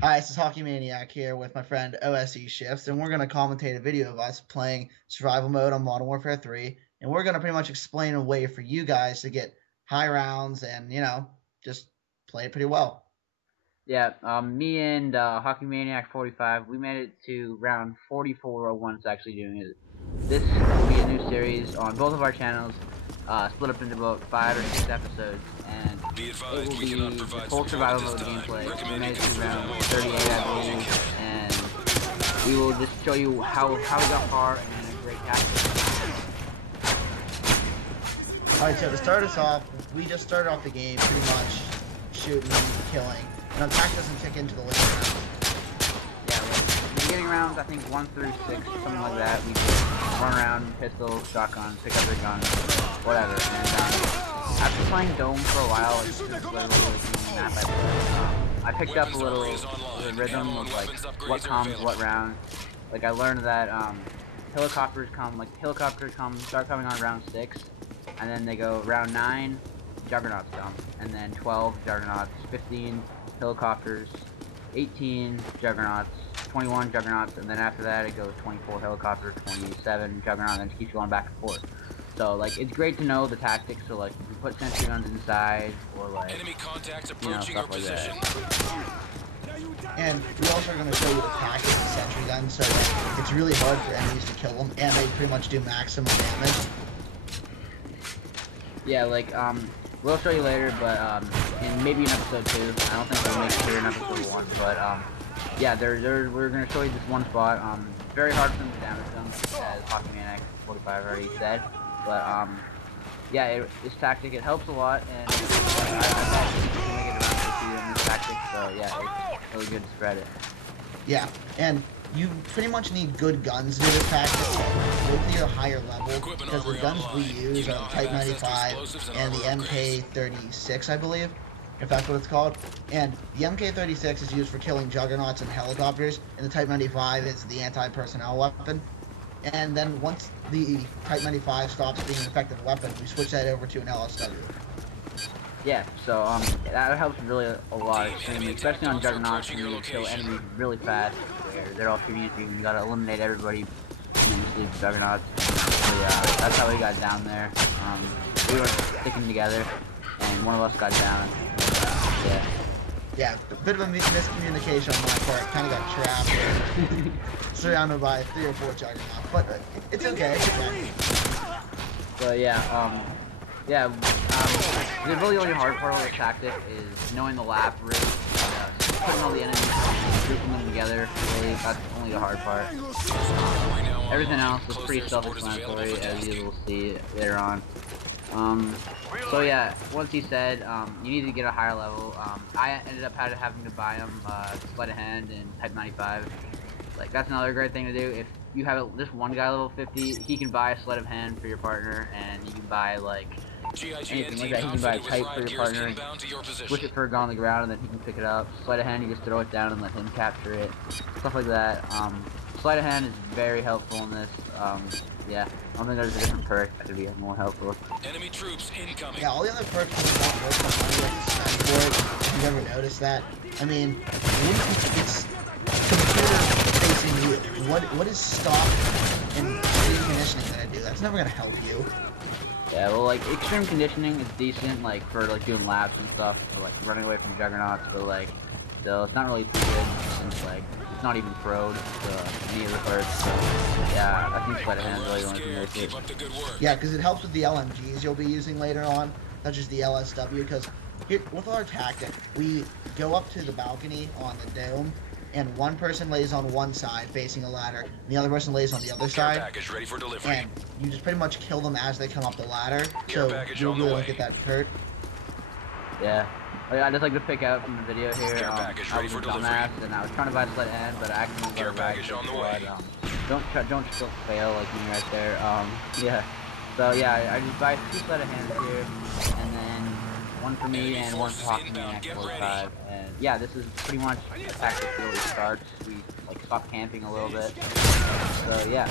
Hi, this is Hockey Maniac here with my friend OSE Shifts, and we're going to commentate a video of us playing survival mode on Modern Warfare 3, and we're going to pretty much explain a way for you guys to get high rounds and, just play it pretty well. Yeah, me and Hockey Maniac 45, we made it to round 44 once actually doing it. This will be a new series on both of our channels, split up into about 5 or 6 episodes, and it will be the full survival mode gameplay. We made it to round 38, I believe, and we will just show you how we got far and a great tactic. Alright, so to start us off, we just started off the game pretty much shooting and killing. And attack doesn't kick into the later rounds. Yeah, like, the beginning rounds, I think 1 through 6, something like that, we just run around, pistol, shotgun, pick up your gun, whatever. And after playing Dome for a while, it's literally like the map I played. I picked up a little the rhythm of like what comes, what round. Like I learned that helicopters start coming on round 6, and then they go round 9. Juggernauts come, and then 12 Juggernauts, 15 helicopters, 18 Juggernauts, 21 Juggernauts, and then after that it goes 24 helicopters, 27 Juggernauts, and then it keeps going back and forth. So like it's great to know the tactics. So like you put sentry guns inside, or like stuff like that. And we also are going to show you the tactics of sentry guns, so that it's really hard for enemies to kill them, and they pretty much do maximum damage. Yeah, like we'll show you later, but in maybe in episode 2. I don't think we'll make it here in episode 1, but yeah, we're gonna show you this one spot. Very hard for them to damage them, as Hockey Maniac 45 already said. But yeah, this tactic, it helps a lot, and I thought we can make it around in this tactic. So yeah, it's really good to spread it. Yeah, and you pretty much need good guns to do this tactic. Go to your higher level, because the guns we use are the Type 95 and the Mk3 I believe, if that's what it's called. And the Mk3 is used for killing juggernauts and helicopters, and the Type 95 is the anti-personnel weapon. And then once the Type 95 stops being an effective weapon, we switch that over to an LSW. Yeah, so that helps really a lot, especially on juggernauts when you kill enemies really fast. They're all shooting at you, and you gotta eliminate everybody and then sleep juggernauts. So yeah, that's how we got down there. We were sticking together, and one of us got down. Yeah. Yeah, a bit of a miscommunication on my part. Kind of got trapped, surrounded by 3 or 4 juggernauts, but it's okay. It's okay. So yeah, the really only hard part of the tactic is knowing the lap route, putting all the enemies, grouping them together. Really, that's only the hard part. Everything else is pretty self-explanatory, as you will see later on. So yeah, once he said you need to get a higher level, I ended up having to buy him sleight of hand and Type 95. Like that's another great thing to do. If you have just one guy level 50, he can buy a sleight of hand for your partner, and you can buy like anything like that. He can buy a Type for your partner, and switch it for a gun on the ground, and then he can pick it up. Sleight of hand, you just throw it down and let him capture it. Stuff like that. Sleight of hand is very helpful in this. Yeah, I don't think there's a different perk that could be more helpful. Enemy troops incoming. Yeah, all the other perks really don't work the money that you spend for it. If you've ever noticed that. I mean, it's computer-facing you. What is stock and extreme conditioning gonna do? That's never gonna help you. Yeah, well, like, extreme conditioning is decent, like, for, like, doing laps and stuff, for, like, running away from juggernauts, but, like, still, it's not really too good, since, like, it's not even pro'd to any of the perks, so, yeah, I think sleight of hand is really the only thing that makes it. Yeah, because it helps with the LMGs you'll be using later on, such as the LSW, because with our tactic, we go up to the balcony on the dome, and one person lays on one side facing a ladder, and the other person lays on the other side, Ready for delivery. and you just pretty much kill them as they come up the ladder, so you really don't get that hurt. Yeah. I just like to pick out from the video here, I was a dumbass, and I was trying to buy sleight of hand, but I accidentally got a package on the way. Don't still fail like me right there, yeah. So yeah, I just buy 2 sleight of hands here, and then one for me and one for Hockey Maniac 45, and yeah, this is pretty much the tactic that always starts. We like stop camping a little bit, so yeah.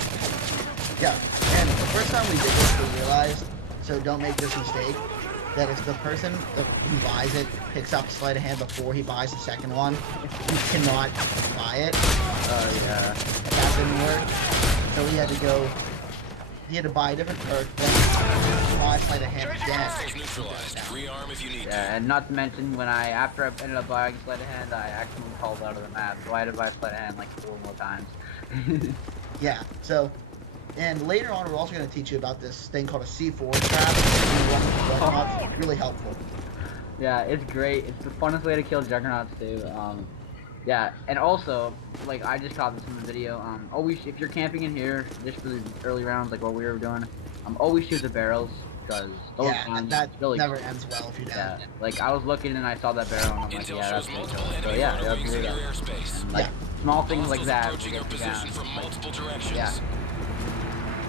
Yeah, and the first time we did this, we realized, so don't make this mistake. that if the person who buys it picks up sleight of hand before he buys the second one, he cannot buy it. Oh yeah. That didn't work. So he had to go. He had to buy a different card, then buy sleight of hand again. Neutralized. Rearm if you need to. Yeah, and not to mention when after I ended up buying sleight of hand, I accidentally called out of the map, so I had to buy sleight of hand like 4 more times. Yeah. So, and later on, we're also going to teach you about this thing called a C4 trap. It's really helpful. Yeah, it's great. It's the funnest way to kill juggernauts too. Yeah, and also, like I just caught this in the video. Always, if you're camping in here, just for the early rounds, like what we were doing, always shoot the barrels because those and that really never ends well if you don't. Yeah, like I was looking and I saw that barrel and I'm like, yeah, that's pretty cool. So yeah, that's really good. And, like small things like that will get you down. Like, yeah.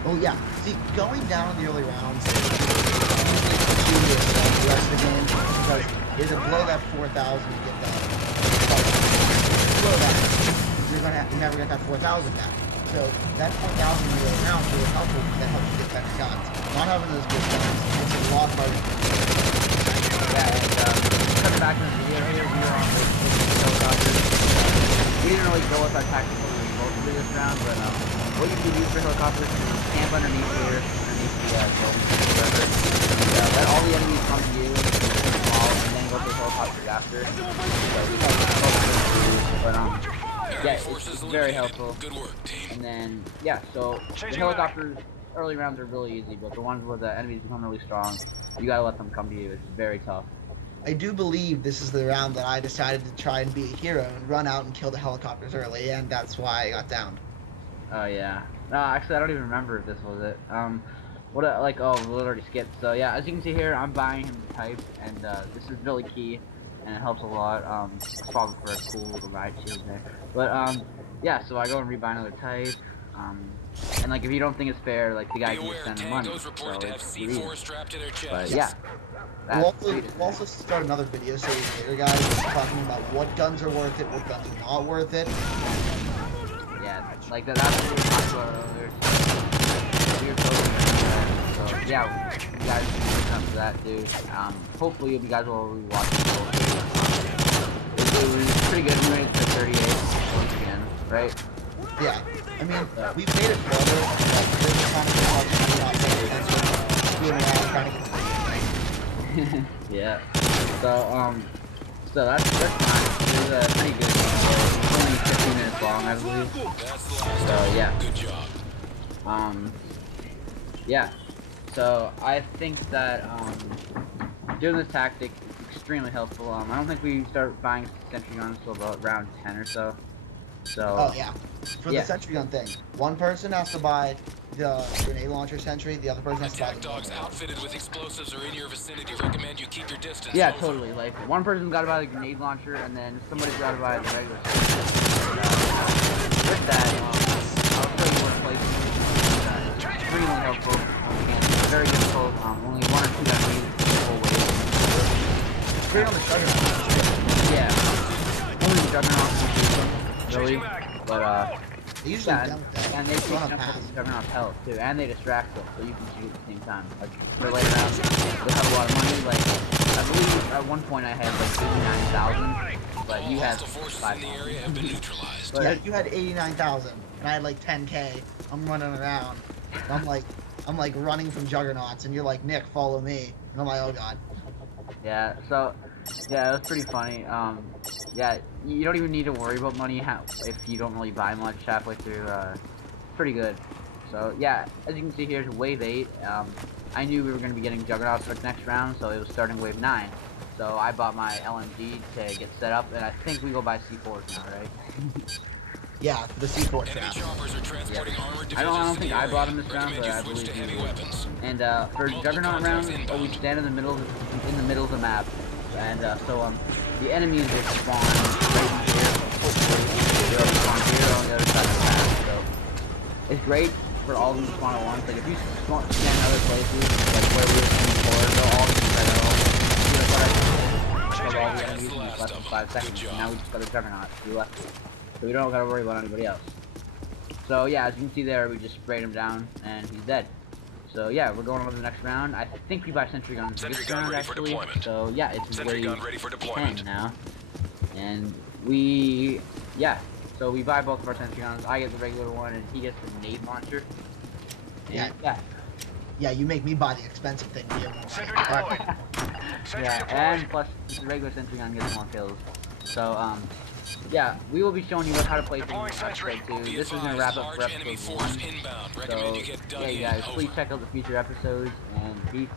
Oh yeah. See, going down in the early rounds, usually the rest of the game because you have to blow that 4,000 to get that. Blow that, you're never gonna have 4,000 back. So that 4,000 in the early rounds is really helpful because that helps you get better guns. Not having those good guns, it's a lot harder. Yeah, and coming back to the video here, we were on the helicopters. We didn't really go with our tactical most of this round, but what you can use for helicopters is camp underneath here, underneath the dome whatever. And let all the enemies come to you, and then go for the helicopters after. But yeah, it's very helpful. Good work, team. And then yeah, so the helicopters early rounds are really easy, but the ones where the enemies become really strong, you gotta let them come to you. It's very tough. I do believe this is the round that I decided to try and be a hero and run out and kill the helicopters early, and that's why I got downed. Oh yeah. No, actually I don't even remember if this was it. We already skipped. So yeah, as you can see here, I'm buying him the type, and this is really key, and it helps a lot. It's probably for a cool little ride shield there. But yeah, so I go and rebuy another type. And like if you don't think it's fair, like the guy can just send the money. So it's easy. But yeah. We'll also start another video series later, guys, talking about what guns are worth it, what guns are not worth it. Yeah, like that's what we talked about earlier. So yeah, you guys can come to that, dude. Hopefully you guys will rewatch the whole video. It's pretty good. We made it to 38 once again, right? Yeah, I mean, we've made it better, like, this kind of doing trying to get yeah. So that's fine. It was pretty good. It's only 15 minutes long, I believe. So yeah. Good job. Yeah. So I think that doing this tactic is extremely helpful. I don't think we start buying sentry guns until about round 10 or so. So. Oh yeah. For the sentry gun thing, one person has to buy the grenade launcher sentry, the other person has to buy the dogs outfitted with explosives are in your vicinity. Recommend you keep your distance. Yeah, totally. Like one person's got to buy the grenade launcher, and then somebody's got to buy the regular sentry. With that, I'll show you what places. It's extremely helpful. Again, it's very difficult. Only 1 or 2 enemies the whole way. It's great on the juggernaut. Yeah. Only the juggernaut can do them, really. But they usually don't. And they take up the juggernaut's health too, and they distract them, so you can shoot at the same time. Like for later rounds, they have a lot of money. Like I believe at one point I had like 89,000, but you had 5,000. Yeah, you had 89,000, and I had like 10K. I'm running around. I'm like running from juggernauts, and you're like, Nick, follow me, and I'm like, oh god. Yeah. So. Yeah, it was pretty funny. Yeah, you don't even need to worry about money if you don't really buy much halfway through. Pretty good. So yeah, as you can see here, it's wave 8. I knew we were going to be getting juggernauts for the next round, so it was starting wave 9. So I bought my LMG to get set up, and I think we go buy C4s now, right? Yeah, for the C4 trap. Yeah. I don't think I bought him this round, but I believe he will. And for juggernaut round, we stand in the middle of the map. And so the enemies they spawn right here. Hopefully they'll spawn here on the other side of the map. So it's great for all of them to spawn at once. Like if you stand other places, like where we were standing before, they'll all just spread out. You know what I did? Kill all the enemies in less than 5 seconds. And now we just got a juggernaut. We left it. So we don't gotta worry about anybody else. So yeah, as you can see there, we just sprayed him down and he's dead. So yeah, we're going on to the next round. I think we buy sentry guns this round actually. So yeah, it's wave 10 now, and so we buy both of our sentry guns. I get the regular one, and he gets the nade launcher. And, yeah, you make me buy the expensive thing. Yeah, and plus the regular sentry gun gets more kills. So yeah, we will be showing you how to play things in episode 2. This is gonna wrap up for episode 1. So yeah, you guys, please check out the future episodes, and peace.